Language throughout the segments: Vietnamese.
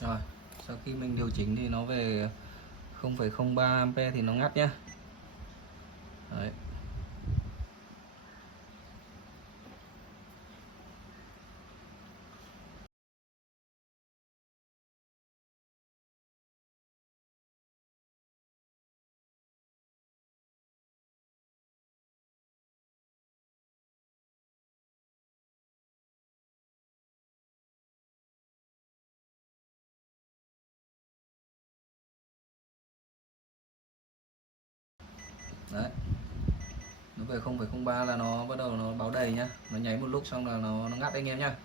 Rồi, sau khi mình điều chỉnh thì nó về 0,03 ampe thì nó ngắt nhá. Đấy. Đấy. Nó về 0,03 là nó bắt đầu nó báo đầy nhá. Nó nháy một lúc xong là nó ngắt anh em nhá.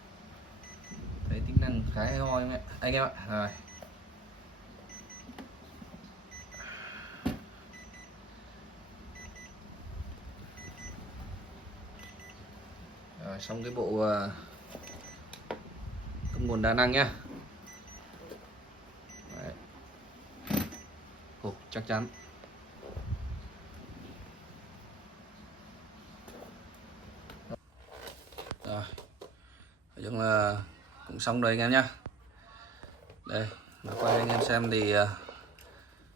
Thấy tính năng khá hay ho anh em ạ. Rồi. Rồi xong cái bộ cấp nguồn đa năng nhá. Đấy. Hộp chắc chắn. Rồi. Nói chung là cũng xong rồi anh em nhá. Đây, nó quay anh em xem thì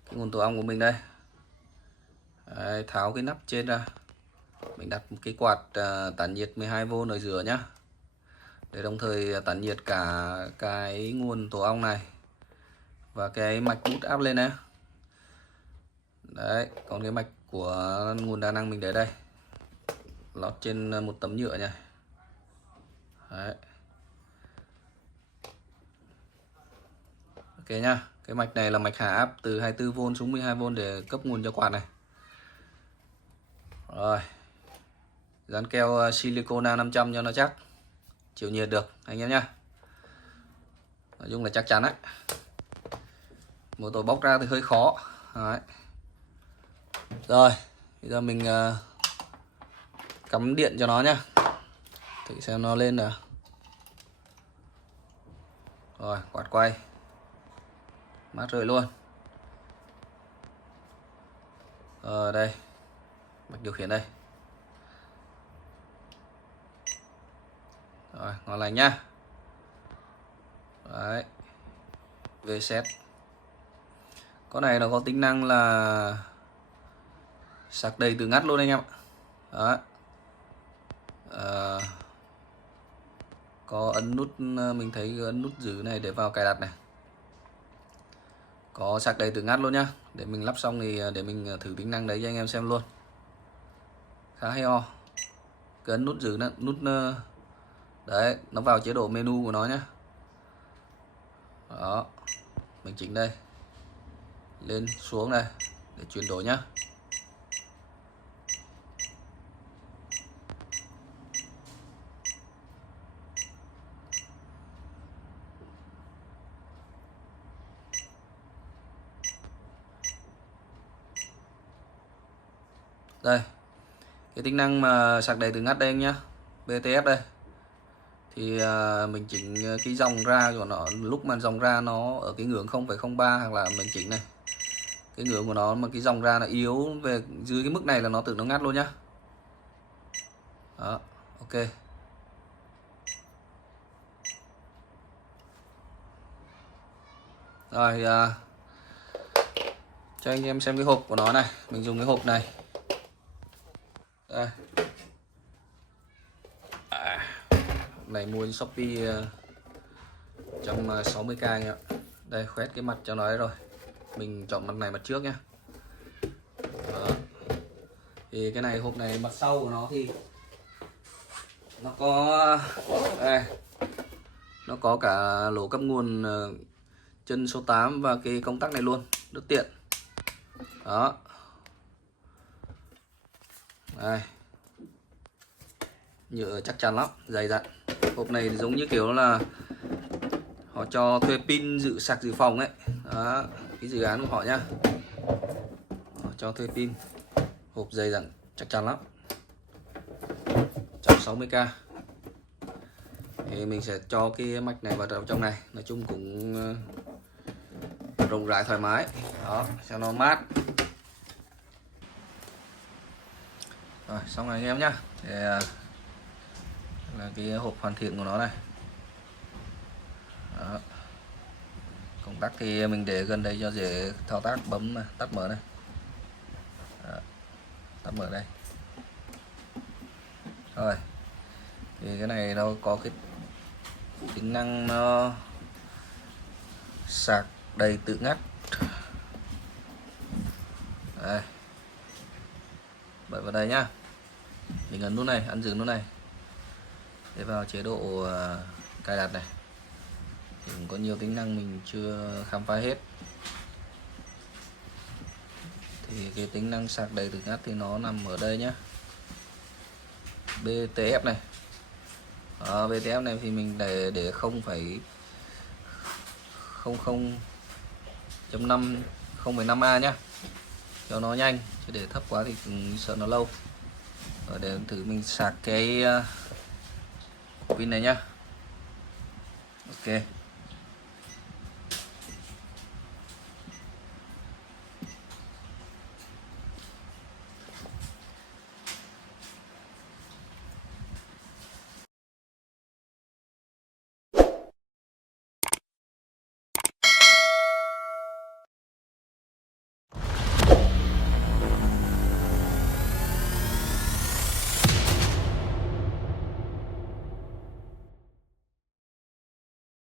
cái nguồn tổ ong của mình đây. Đấy, tháo cái nắp trên ra. Mình đặt một cái quạt tản nhiệt 12V ở giữa nhá. Để đồng thời tản nhiệt cả cái nguồn tổ ong này và cái mạch bút áp lên này. Đấy, còn cái mạch của nguồn đa năng mình để đây, lót trên một tấm nhựa nha. Đấy. Ok nhá. Cái mạch này là mạch hạ áp từ 24V xuống 12V để cấp nguồn cho quạt này. Rồi. Dán keo silicone A500 cho nó chắc, chịu nhiệt được anh em nhá. Nói chung là chắc chắn đấy. Mô tô bóc ra thì hơi khó. Đấy. Rồi, bây giờ mình cắm điện cho nó nhá. Thử xem nó lên nào. Rồi, quạt quay. Mát rượi luôn. Đây. Mạch điều khiển đây. Rồi, ngon lành nhá. Đấy. Vset. Con này nó có tính năng là sạc đầy từ ngắt luôn anh em ạ. Đó. Có ấn nút, mình thấy ấn nút giữ này để vào cài đặt này. Có sạc đầy từ ngắt luôn nhá. Để mình lắp xong thì để mình thử tính năng đấy cho anh em xem luôn. Khá hay ho. Cái ấn nút giữ nút đấy, nó vào chế độ menu của nó nhá. Đó. Mình chỉnh đây. Lên xuống đây để chuyển đổi nhá. Đây. Cái tính năng mà sạc đầy từ ngắt đây anh nhá. BTS đây. Thì mình chỉnh cái dòng ra của nó, lúc mà dòng ra nó ở cái ngưỡng 0,03 hoặc là mình chỉnh này. Cái ngưỡng của nó mà cái dòng ra nó yếu về dưới cái mức này là nó tự nó ngắt luôn nhá. Đó, ok. Rồi cho anh em xem cái hộp của nó này. Mình dùng cái hộp này. Đây. Hộp này mua trên Shopee 160k anh ạ. Đây, khoét cái mặt cho nó đấy rồi. Mình chọn mặt này mặt trước nhá. Đó. Thì cái này, hộp này mặt sau của nó thì nó có đây, nó có cả lỗ cấp nguồn chân số 8 và cái công tắc này luôn, rất tiện. Đó. Đây. Nhựa chắc chắn lắm, dày dặn. Hộp này giống như kiểu là họ cho thuê pin dự sạc dự phòng ấy. Đó, cái dự án của họ nhá. Họ cho thuê pin. Hộp dày dặn, chắc chắn lắm. 160k. Thì mình sẽ cho cái mạch này vào trong này. Nói chung cũng rộng rãi thoải mái. Đó, cho nó mát. Rồi, xong rồi anh em nhá. Thì là cái hộp hoàn thiện của nó này. Đó. tắc thì mình để gần đây cho dễ thao tác, bấm này, tắt mở này. Đó, tắt mở đây. Rồi thì cái này nó có cái tính năng nó sạc đầy tự ngắt. Đây, bật vào đây nhá, mình ấn nút này, ấn dừng nút này để vào chế độ cài đặt này. Thì cũng có nhiều tính năng mình chưa khám phá hết. Thì cái tính năng sạc đầy tự ngắt thì nó nằm ở đây nhá, BTF này. BTF này thì mình để 0,5A nhá, cho nó nhanh, chứ để thấp quá thì sợ nó lâu. Rồi để thử mình sạc cái pin này nhá. Ok.